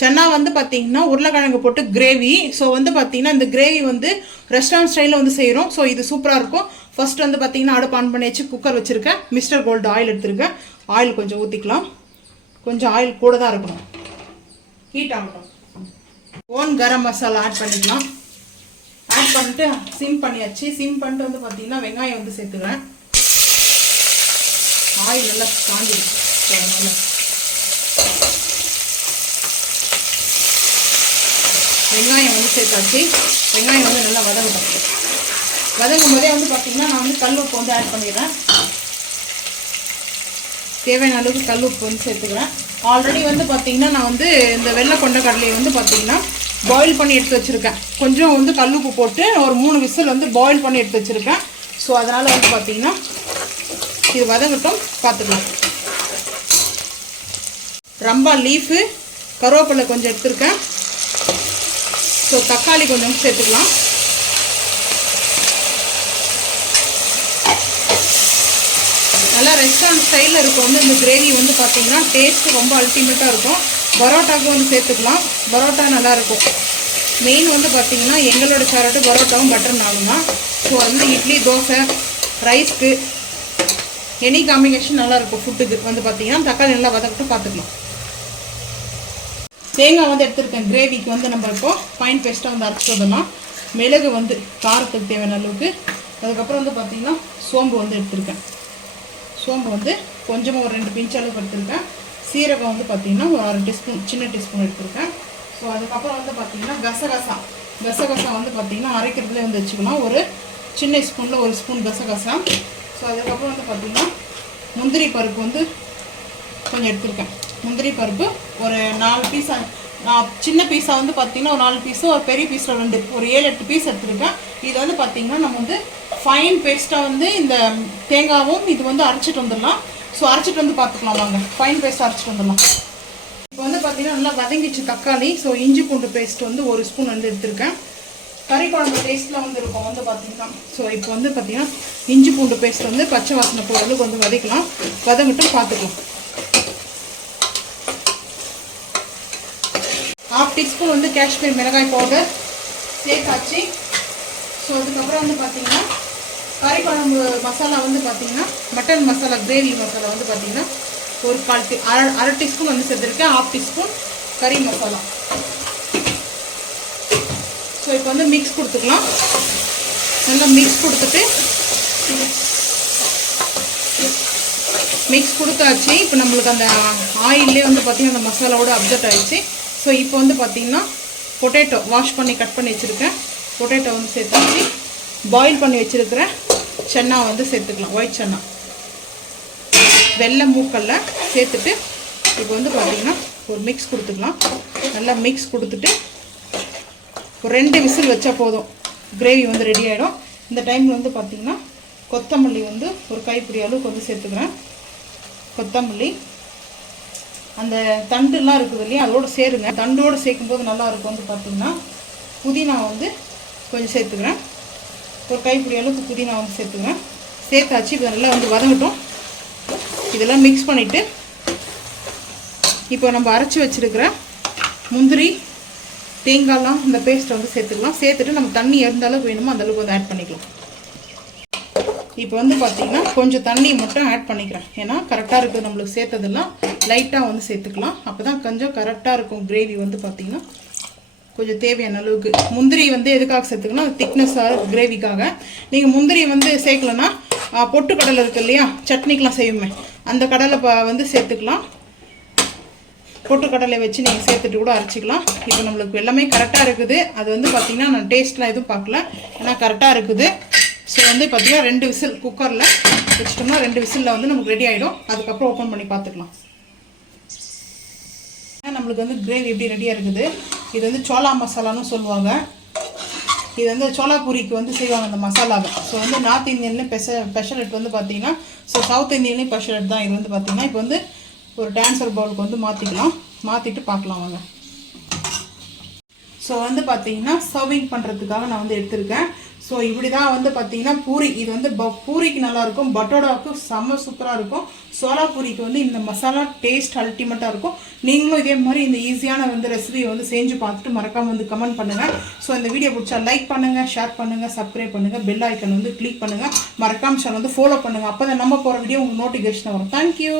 சன்னா வந்து பார்த்தீங்கன்னா உருளைக்கிழங்கு போட்டு கிரேவி. ஸோ வந்து பார்த்தீங்கன்னா இந்த கிரேவி வந்து ரெஸ்டாரண்ட் ஸ்டைலில் வந்து செய்கிறோம். ஸோ இது சூப்பராக இருக்கும். ஃபர்ஸ்ட் வந்து பார்த்தீங்கன்னா அடுப்பு ஆன் பண்ணி வச்சு குக்கர் வச்சுருக்கேன். மிஸ்டர் கோல்டு ஆயில் எடுத்துருக்கேன். ஆயில் கொஞ்சம் ஊற்றிக்கலாம். கொஞ்சம் ஆயில் கூட தான் இருக்கணும். ஹீட் ஆகட்டும். ஓன் கரம் மசாலா ஆட் பண்ணிக்கலாம். ஆட் பண்ணிட்டு சிம் பண்ணியாச்சு. சிம் பண்ணிட்டு வந்து பார்த்தீங்கன்னா வெங்காயம் வந்து சேர்த்துக்கிறேன். ஆயில் நல்லா காஞ்சிடுச்சு. ஸோ அதனால் வெங்காயம் வந்து சேர்த்தாச்சு. வெங்காயம் வந்து நல்லா வதங்கட்டும். வதங்கும் போதே வந்து பார்த்தீங்கன்னா நான் வந்து கல் உப்பு வந்து ஆட் பண்ணிடுறேன். தேவையான அளவுக்கு கல் உப்பு வந்து சேர்த்துக்கிறேன். ஆல்ரெடி வந்து பார்த்தீங்கன்னா நான் வந்து இந்த வெள்ளை கொண்ட கடலையை வந்து பார்த்தீங்கன்னா பாயில் பண்ணி எடுத்து வச்சுருக்கேன். கொஞ்சம் வந்து கல் உப்பு போட்டு ஒரு 3 விசில் வந்து பாயில் பண்ணி எடுத்து வச்சுருக்கேன். ஸோ அதனால் வந்து பார்த்தீங்கன்னா இது வதங்கட்டும், பார்த்துக்கலாம். ரம்பா லீஃபு, கருவேப்பிலை கொஞ்சம் எடுத்துருக்கேன். ஸோ தக்காளி கொஞ்சம் சேர்த்துக்கலாம். நல்லா ரெஸ்டாரண்ட் ஸ்டைலில் இருக்கும் வந்து இந்த கிரேவி வந்து பார்த்தீங்கன்னா டேஸ்ட்டு ரொம்ப அல்டிமேட்டாக இருக்கும். பரோட்டாவுக்கு வந்து சேர்த்துக்கலாம். பரோட்டா நல்லாயிருக்கும். மெயின் வந்து பார்த்தீங்கன்னா எங்களோட ஃபேவரட்டு பரோட்டாவும் பட்டர் நானும் தான். ஸோ வந்து இட்லி, தோசை, ரைஸ்க்கு எனி காம்பினேஷன் நல்லாயிருக்கும். ஃபுட்டுக்கு வந்து பார்த்தீங்கன்னா தக்காளி நல்லா வதக்கிட்டு பார்த்துக்கலாம். தேங்காய் வந்து எடுத்துருக்கேன். கிரேவிக்கு வந்து நம்ம இப்போ ஃபைன் பேஸ்ட்டாக வந்து அரைச்சிட்டு வந்துடலாம். மிளகு வந்து காரத்துக்கு தேவையான அளவுக்கு. அதுக்கப்புறம் வந்து பார்த்திங்கன்னா சோம்பு வந்து எடுத்துருக்கேன். சோம்பு வந்து கொஞ்சமாக ஒரு 2 பிஞ்ச் அளவுக்கு எடுத்துருக்கேன். சீரகம் வந்து பார்த்திங்கன்னா ஒரு 1/2 டீஸ்பூன், சின்ன டீஸ்பூன் எடுத்துருக்கேன். ஸோ அதுக்கப்புறம் வந்து பார்த்திங்கன்னா கசகசா வந்து பார்த்திங்கன்னா அரைக்கிறதுலேயே வந்து வச்சுக்கலாம். ஒரு சின்ன ஸ்பூனில் 1 ஸ்பூன் கசகசா. ஸோ அதுக்கப்புறம் வந்து பார்த்திங்கன்னா முந்திரி பருப்பு வந்து கொஞ்சம் எடுத்துருக்கேன். முந்திரி பருப்பு ஒரு 4 பீஸா, சின்ன பீஸாக வந்து பார்த்திங்கன்னா ஒரு 4 பீஸு, ஒரு பெரிய பீஸில் 2, ஒரு 7-8 பீஸ் எடுத்துருக்கேன். இது வந்து பார்த்திங்கன்னா நம்ம வந்து ஃபைன் பேஸ்ட்டாக வந்து இந்த தேங்காவும் இது வந்து அரைச்சிட்டு வந்துடலாம். ஸோ அரைச்சிட்டு வந்து பார்த்துக்கலாம் வாங்க. ஃபைன் பேஸ்ட்டாக அரைச்சிட்டு வந்துடலாம். இப்போ வந்து பார்த்திங்கன்னா நல்லா வதங்கிச்சு தக்காளி. ஸோ இஞ்சி பூண்டு பேஸ்ட் வந்து 1 ஸ்பூன் வந்து எடுத்துருக்கேன். கறி குழம்பு டேஸ்ட்டில் வந்து இருக்கும் வந்து பார்த்திங்கன்னா. ஸோ இப்போ வந்து பார்த்திங்கன்னா இஞ்சி பூண்டு பேஸ்ட் வந்து பச்சை வாசனை போகிற அளவுக்கு வந்து வதக்கலாம். வதங்கிட்டு பார்த்துக்கலாம். 1/2 டீஸ்பூன் வந்து காஷ்மீர் மிளகாய் பவுடர் சேர்த்தாச்சு. ஸோ அதுக்கப்புறம் வந்து பார்த்திங்கன்னா கறி குழம்பு மசாலா வந்து பார்த்திங்கன்னா மட்டன் மசாலா, கிரேவி மசாலா வந்து பார்த்திங்கன்னா ஒரு 1/2 டீஸ்பூன் வந்து சேர்த்துருக்கேன். 1/2 டீஸ்பூன் கறி மசாலா. ஸோ இப்போ வந்து மிக்ஸ் கொடுத்துக்கலாம். நல்லா மிக்ஸ் கொடுத்துட்டு மிக்ஸ் கொடுத்தாச்சு. இப்போ நம்மளுக்கு அந்த ஆயிலே வந்து பார்த்திங்கன்னா அந்த மசாலாவோட அப்சர்ட் ஆகிடுச்சு. ஸோ இப்போ வந்து பார்த்திங்கன்னா பொட்டேட்டோ வாஷ் பண்ணி கட் பண்ணி வச்சுருக்கேன். பொட்டேட்டோ வந்து சேர்த்தாச்சு. பாயில் பண்ணி வச்சுருக்கிற சன்னா வந்து சேர்த்துக்கலாம். ஒயிட் சன்னா, வெள்ளை மூக்கல்ல சேர்த்துட்டு இப்போ வந்து பார்த்திங்கன்னா ஒரு மிக்ஸ் கொடுத்துக்கலாம். நல்லா மிக்ஸ் கொடுத்துட்டு ஒரு 2 விசில் வச்சா போதும். கிரேவி வந்து ரெடி ஆகிடும். இந்த டைமில் வந்து பார்த்திங்கன்னா கொத்தமல்லி வந்து ஒரு கைப்பிடி அளவுக்கு வந்து சேர்த்துக்கிறேன். கொத்தமல்லி அந்த தண்டுலாம் இருக்குது இல்லையா, அதோடு சேருங்க. தண்டோடு சேர்க்கும்போது நல்லாயிருக்கும். வந்து பார்த்திங்கன்னா புதினா வந்து கொஞ்சம் சேர்த்துக்கிறேன். ஒரு கைப்பிடி அளவுக்கு புதினா வந்து சேர்த்துக்கிறேன். சேர்த்தாச்சு. இப்போ நல்லா வந்து வதங்கட்டும். இதெல்லாம் மிக்ஸ் பண்ணிவிட்டு இப்போ நம்ம அரைச்சி வச்சுருக்கிற முந்திரி, தேங்காய்லாம் இந்த பேஸ்ட்டை வந்து சேர்த்துக்கலாம். சேர்த்துட்டு நம்ம தண்ணி எந்த அளவுக்கு வேணுமோ அந்த அளவுக்கு வந்து ஆட் பண்ணிக்கலாம். இப்போ வந்து பார்த்திங்கன்னா கொஞ்சம் தண்ணி மட்டும் ஆட் பண்ணிக்கிறேன். ஏன்னா கரெக்டாக இருக்குது. நம்மளுக்கு சேர்த்ததெல்லாம் லைட்டாக வந்து சேர்த்துக்கலாம். அப்போ தான் கொஞ்சம் கரெக்டாக இருக்கும் கிரேவி வந்து பார்த்திங்கன்னா கொஞ்சம் தேவையான அளவுக்கு. முந்திரி வந்து எதுக்காக சேர்த்துக்கணும், அது திக்னஸாக கிரேவிக்காக. நீங்கள் முந்திரி வந்து சேர்க்கலன்னா பொட்டு கடலை இருக்குது இல்லையா, சட்னிக்கெலாம் செய்யுமே, அந்த கடலை வந்து சேர்த்துக்கலாம். பொட்டுக்கடலை வச்சு நீங்கள் சேர்த்துட்டு கூட அரைச்சிக்கலாம். இப்போ நம்மளுக்கு எல்லாமே கரெக்டாக இருக்குது. அது வந்து பார்த்திங்கன்னா நான் டேஸ்ட்லாம் எதுவும் பார்க்கல, ஏன்னா கரெக்டாக இருக்குது. ஸோ வந்து பார்த்திங்கன்னா 2 விசில் குக்கரில் வச்சிட்டோம்னா 2 விசிலில் வந்து நமக்கு ரெடி ஆகிடும். அதுக்கப்புறம் ஓப்பன் பண்ணி பார்த்துக்கலாம். நம்மளுக்கு வந்து கிரேவி எப்படி ரெடியாக இருக்குது. இது வந்து சோளா மசாலான்னு சொல்லுவாங்க. இது வந்து சோளாபூரிக்கு வந்து செய்வாங்க அந்த மசாலாவை. ஸோ வந்து நார்த் இந்தியன்லேயும் ஸ்பெஷலிட் வந்து பார்த்திங்கன்னா, ஸோ சவுத் இந்தியன்லேயும் ஸ்பெஷலிட் தான் இது வந்து பார்த்திங்கன்னா. இப்போ வந்து ஒரு டான்சர் பவுலுக்கு வந்து மாற்றிக்கலாம். மாற்றிட்டு பார்க்கலாம் வாங்க. ஸோ வந்து பார்த்திங்கன்னா சர்விங் பண்ணுறதுக்காக நான் வந்து எடுத்திருக்கேன். ஸோ இப்படி தான் வந்து பார்த்தீங்கன்னா பூரி இது வந்து பூரிக்கு நல்லாயிருக்கும், பட்டோடாவுக்கு செம்ம சூப்பராக இருக்கும். சோளா பூரிக்கு வந்து இந்த மசாலா டேஸ்ட் அல்டிமேட்டாக இருக்கும். நீங்களும் இதே மாதிரி இந்த ஈஸியான வந்து ரெசிபியை வந்து செஞ்சு பார்த்துட்டு மறக்காமல் வந்து கமெண்ட் பண்ணுங்கள். ஸோ இந்த வீடியோ பிடிச்சா லைக் பண்ணுங்கள், ஷேர் பண்ணுங்கள், சப்ஸ்கிரைப் பண்ணுங்கள், பெல் ஐக்கன் வந்து கிளிக் பண்ணுங்கள், மறக்காமல் சேனல் வந்து ஃபாலோ பண்ணுங்கள். அப்போ தான் நம்ம போகிற வீடியோ உங்களுக்கு நோட்டிஃபிகேஷன் வரும். தேங்க்யூ.